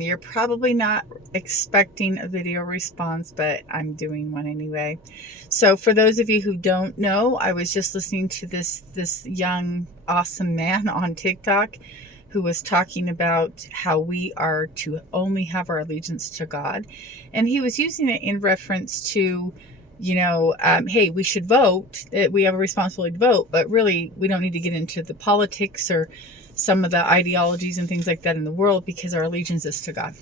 You're probably not expecting a video response, but I'm doing one anyway. So for those of you who don't know, I was just listening to this young, awesome man on TikTok who was talking about how we are to only have our allegiance to God. And he was using it in reference to, hey, we should vote. We have a responsibility to vote, but really we don't need to get into the politics or some of the ideologies and things like that in the world, because our allegiance is to God.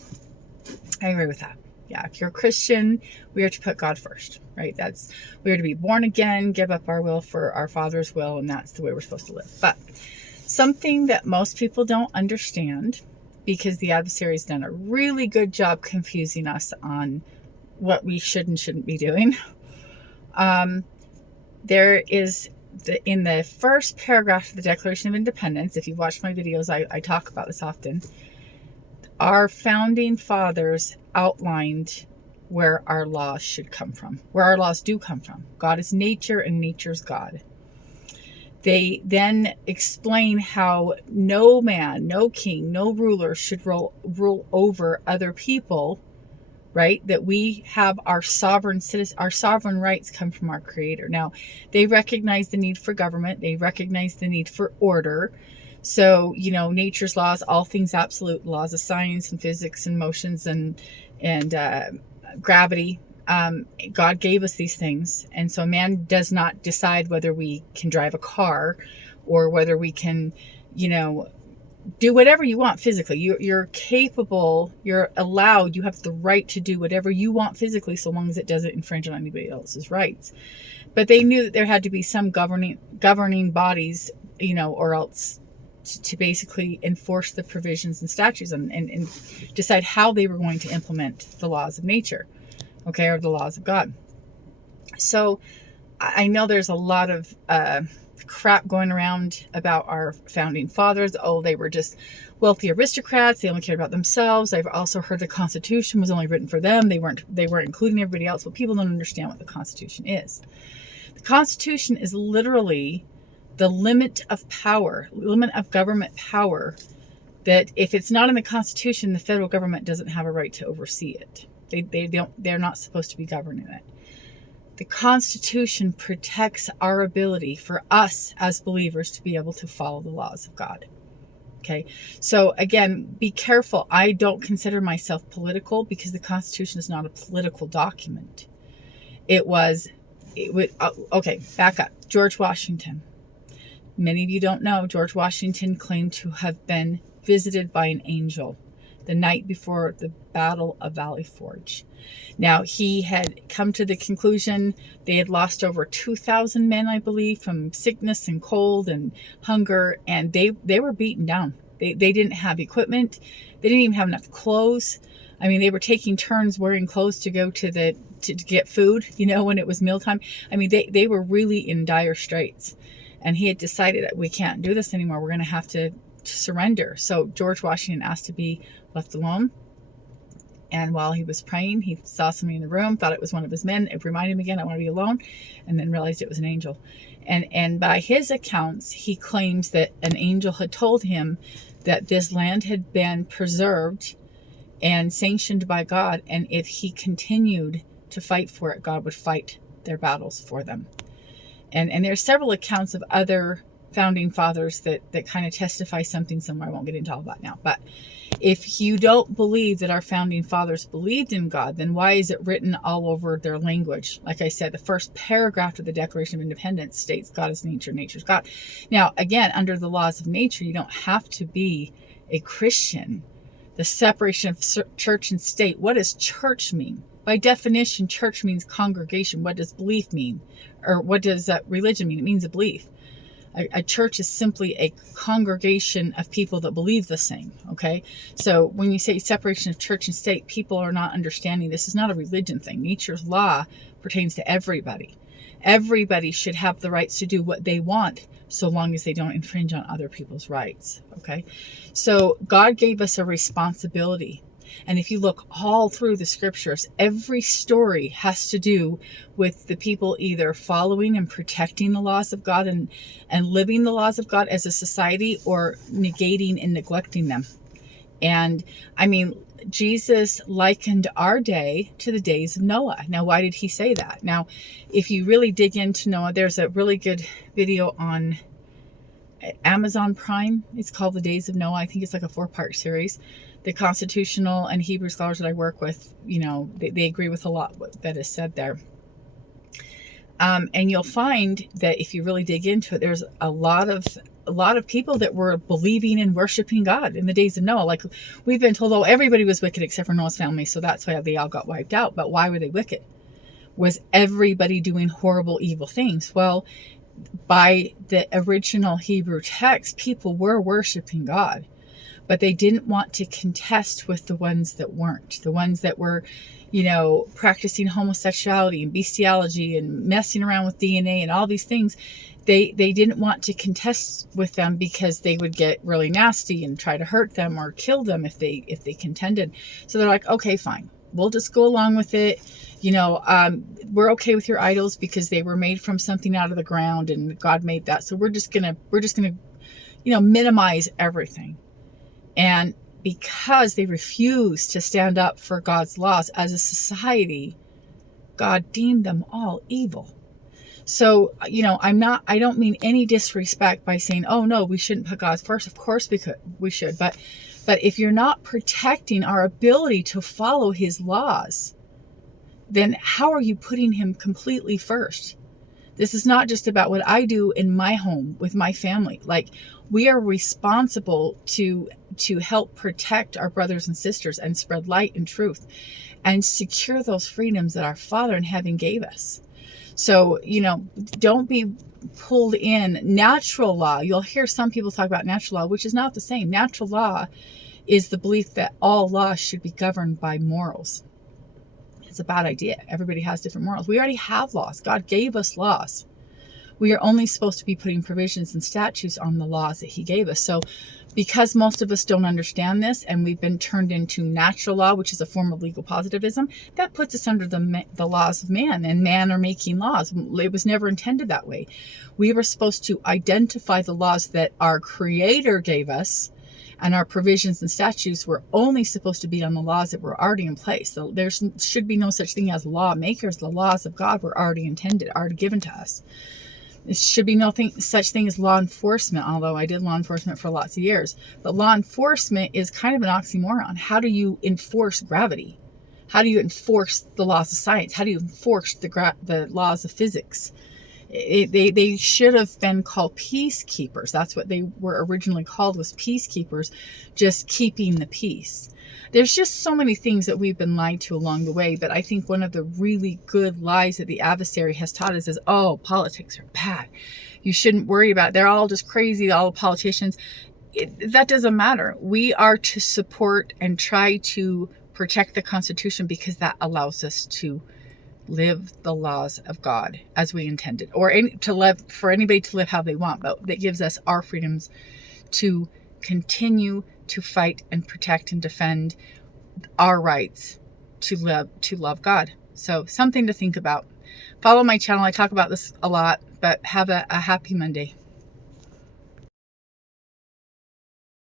I agree with that. Yeah, if you're a Christian, we are to put God first, right? We are to be born again, give up our will for our Father's will, and that's the way we're supposed to live. But something that most people don't understand, because the adversary's done a really good job confusing us on what we should and shouldn't be doing. There is in the first paragraph of the Declaration of Independence, if you've watched my videos, I talk about this often. Our founding fathers outlined where our laws should come from, where our laws do come from. God is nature and nature's God. They then explain how no man, no king, no ruler should rule over other people, right? That we have our sovereign rights come from our Creator. Now, they recognize the need for government. They recognize the need for order. So, nature's laws, all things absolute, laws of science and physics and motions and gravity. God gave us these things. And so man does not decide whether we can drive a car or whether we can, do whatever you want physically. You're capable, you're allowed, you have the right to do whatever you want physically, so long as it doesn't infringe on anybody else's rights. But they knew that there had to be some governing bodies, or else to basically enforce the provisions and statutes and decide how they were going to implement the laws of nature, okay, or the laws of God. So I know there's a lot of crap going around about our founding fathers. Oh, they were just wealthy aristocrats. They only cared about themselves. I've also heard the Constitution was only written for them. They weren't including everybody else. But people don't understand what the Constitution is. The Constitution is literally the limit of government power, that if it's not in the Constitution, the federal government doesn't have a right to oversee it. They're not supposed to be governing it. The Constitution protects our ability for us as believers to be able to follow the laws of God. Okay. So again, be careful. I don't consider myself political, because the Constitution is not a political document. Okay, back up. George Washington. Many of you don't know, George Washington claimed to have been visited by an angel the night before the Battle of Valley Forge. Now, he had come to the conclusion they had lost over 2,000 men, I believe, from sickness and cold and hunger, and they were beaten down. They didn't have equipment. They didn't even have enough clothes. I mean, they were taking turns wearing clothes to go to get food, when it was mealtime. I mean, they were really in dire straits. And he had decided that we can't do this anymore. We're going to have to surrender. So George Washington asked to be left alone. And while he was praying, he saw somebody in the room, thought it was one of his men. It reminded him again, I want to be alone. And then realized it was an angel. And by his accounts, he claims that an angel had told him that this land had been preserved and sanctioned by God. And if he continued to fight for it, God would fight their battles for them. And there's several accounts of other founding fathers that kind of testify something similar. I won't get into all that now. But if you don't believe that our founding fathers believed in God, then why is it written all over their language? Like I said, the first paragraph of the Declaration of Independence states God is nature, nature's God. Now, again, under the laws of nature, you don't have to be a Christian. The separation of church and state. What does church mean? By definition, church means congregation. What does belief mean? Or what does religion mean? It means a belief. A church is simply a congregation of people that believe the same, okay? So when you say separation of church and state, people are not understanding this is not a religion thing. Nature's law pertains to everybody. Everybody should have the rights to do what they want, so long as they don't infringe on other people's rights, okay? So God gave us a responsibility. And if you look all through the scriptures, every story has to do with the people either following and protecting the laws of God and living the laws of God as a society, or negating and neglecting them. And I mean, Jesus likened our day to the days of Noah. Now, why did he say that? Now, if you really dig into Noah, there's a really good video on Amazon Prime. It's called The Days of Noah. I think it's like a 4-part series. The constitutional and Hebrew scholars that I work with, they agree with a lot that is said there. And you'll find that if you really dig into it, there's a lot of people that were believing and worshiping God in the days of Noah. Like, we've been told, everybody was wicked except for Noah's family, so that's why they all got wiped out. But why were they wicked? Was everybody doing horrible, evil things? Well, by the original Hebrew text, people were worshiping God, but they didn't want to contest with the ones that weren't, the ones that were, practicing homosexuality and bestiality and messing around with DNA and all these things. They didn't want to contest with them because they would get really nasty and try to hurt them or kill them if they contended. So they're like, okay, fine, we'll just go along with it. We're okay with your idols because they were made from something out of the ground and God made that. So we're just gonna minimize everything. And because they refused to stand up for God's laws as a society, God deemed them all evil. So, I don't mean any disrespect by saying, oh no, we shouldn't put God first. Of course we should. But if you're not protecting our ability to follow his laws, then how are you putting him completely first? This is not just about what I do in my home with my family. Like, we are responsible to help protect our brothers and sisters and spread light and truth and secure those freedoms that our Father in heaven gave us. So, don't be pulled in. Natural law, you'll hear some people talk about natural law, which is not the same. Natural law is the belief that all laws should be governed by morals. It's a bad idea. Everybody has different morals. We already have laws. God gave us laws. We are only supposed to be putting provisions and statutes on the laws that he gave us. So because most of us don't understand this and we've been turned into natural law, which is a form of legal positivism, that puts us under the laws of man, and man are making laws. It was never intended that way. We were supposed to identify the laws that our Creator gave us, and our provisions and statutes were only supposed to be on the laws that were already in place. So there should be no such thing as lawmakers. The laws of God were already intended, already given to us. There should be such thing as law enforcement, although I did law enforcement for lots of years. But law enforcement is kind of an oxymoron. How do you enforce gravity? How do you enforce the laws of science? How do you enforce the laws of physics? They should have been called peacekeepers. That's what they were originally called, was peacekeepers, just keeping the peace. There's just so many things that we've been lied to along the way, but I think one of the really good lies that the adversary has taught us is, politics are bad. You shouldn't worry about it. They're all just crazy, all the politicians. That doesn't matter. We are to support and try to protect the Constitution because that allows us to live the laws of God as we intended, or for anybody to live how they want, but that gives us our freedoms to continue to fight and protect and defend our rights to love God. So something to think about. Follow my channel. I talk about this a lot, but have a happy Monday.